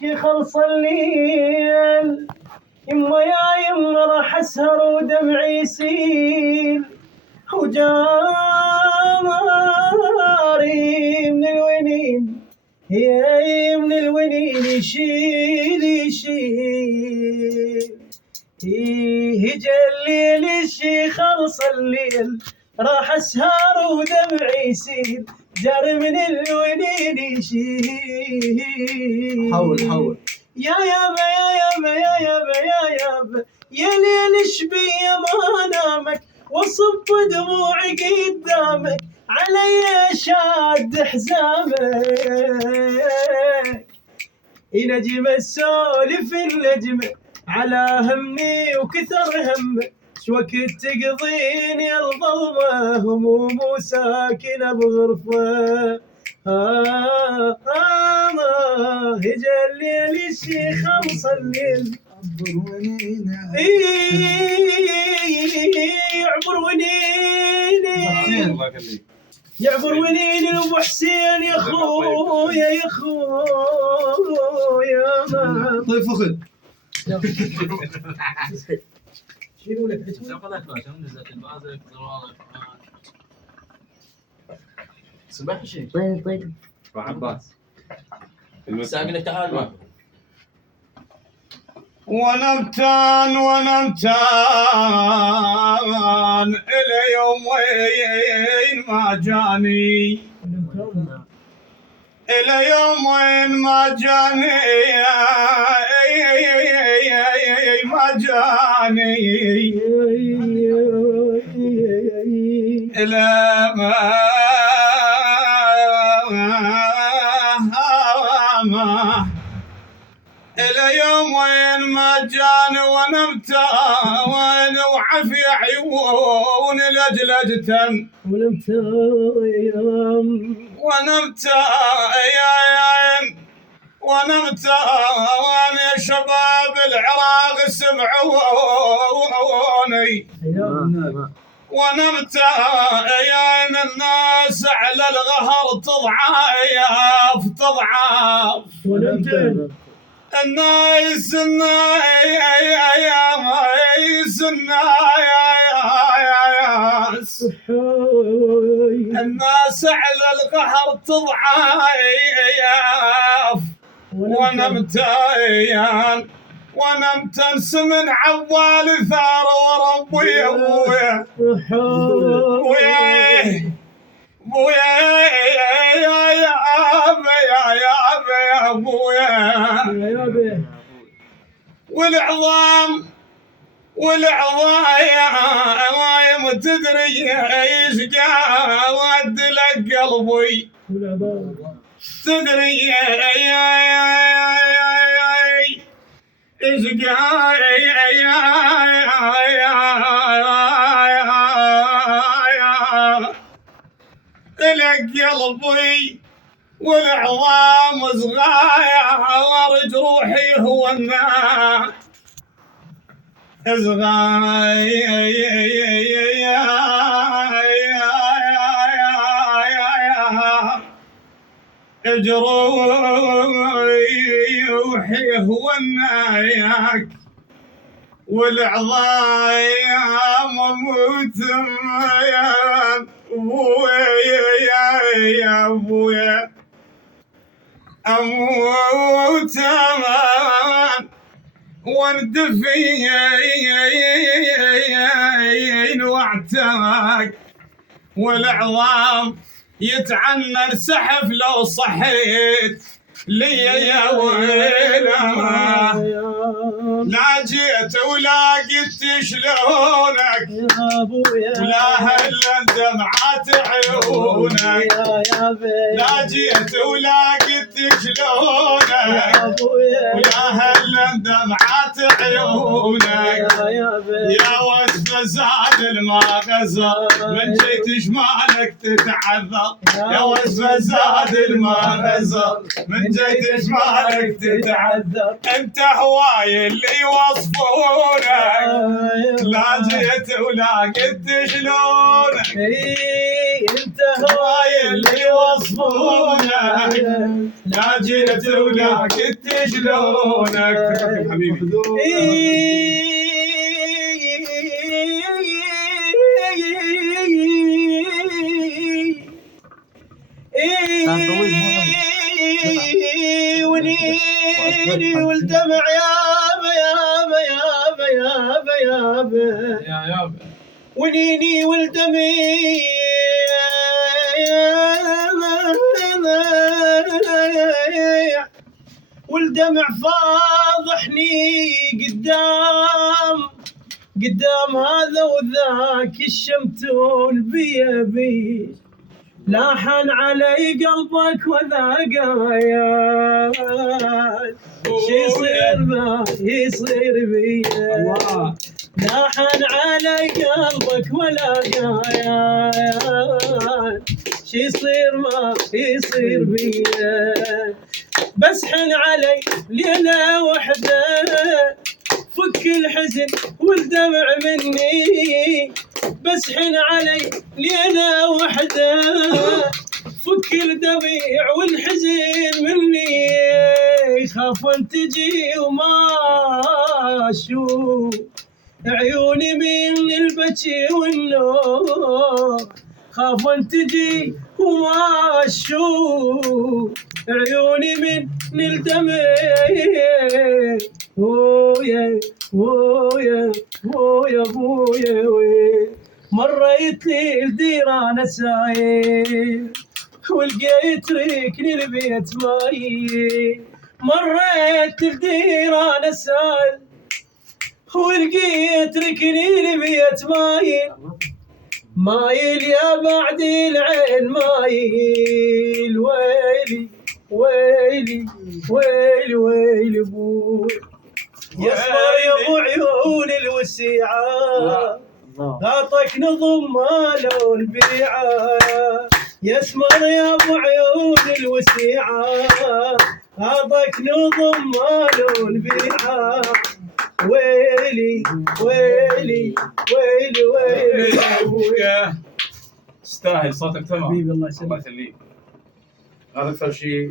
خلص الليل، يما يا يما راح اسهر ودمعي يسيل، وجاري من الونين هي من الونين يشيل يشيل. هجا الليل الشي خلص الليل، راح اسهر ودمعي يسيل، جار من الونين يشيل. حول يا يابا يا يابا يا يابا يا يابا، يا ليل شبيه ما نامك، وصب دموعي قدامك، علي شاد حزامك. ينجم السولف النجمة على همي وكثر همه، شوقت تقضيني الظلمة، هموم وساكنة بغرفة. هجا الليل الشي خلص الليل، يعبر ونيني يعبر ونيني ابو حسين يا خويا يا خويا. طيب فخذ شيلوا لك صباح شيء طيب عباس ساقنا تعال معك. ونمتان إلى يومين ما جاني، إلى يومين ما جاني ما جاني، إلى ما إلى يومين ما جاني، ونمت وعفي عيون لجلجتن، ونمت ونمت يا شباب العراق سمعوني، ونمت يا الناس على الغهر تضعاف تضعاف، الناس الناس على القهر تضعاف، ونمت من عوال ثار وربي ابويا بويا يا ابويا، والعظايم تدري ايش قاعد لك قلبي، تدري ايش قاعد لك قلبي، والعظام صغاير جروحي هو النار جروحي هو الناياك، والعظايم اموت يا ابويا اموت واندفين واعتاك، والعظام يتعنن سحف لو صحيت لي يا ويلا، لا جيت ولا قلت شلونك ولا هل دمعات عيونك، لا جيت ولا قلت شلونك ولا هل دمعات عيونك، يا وصف زاد الما غزر من جيت شمالك تتعذر يا وصفه زاد الما غزر من جيت شمالك تتعذر انت هواي اللي يوصفونك لا جيت ولا قد شلونك انت هواي اللي يوصفونك لا جيت ولا قد شلونك حبيبي ونيني والدمع يابا يابا يابا يابا يابا يا يابا ونيني والدمع والدمع فاضحني قدام هذا وذاك الشمتون بيبي لاحن علي قلبك وذا قايل شي يصير ما يصير بيا لاحن علي قلبك ولا قايل شي يصير ما يصير بيا بس حن علي ليلة وحدة فك الحزن والدمع مني بس حن علي ليلة وحدة فك الدمع والحزن مني خاف ان تجي وما اشوف عيوني من البكي والنور خاف ان تجي وما اشوف عيوني من الدمع ويا ويا ويا ويا مريت لي الديران سايل ولقيت ركني البيت مايل مريت الديران سايل ولقيت ركني البيت مايل يا بعد العين مايل ويلي ويلي ويلي ويلي ابوي يصبر يا ابو عيون الوسيعه غاطك نظم ماله البيعه يسمر يا ابو عيون الوسيعه غاطك نظم ماله البيعه ويلي ويلي ويلي ويلي يا ابويا تستاهل صوتك تمام حبيبي الله يسلمك الله يخليك هذا اكثر شيء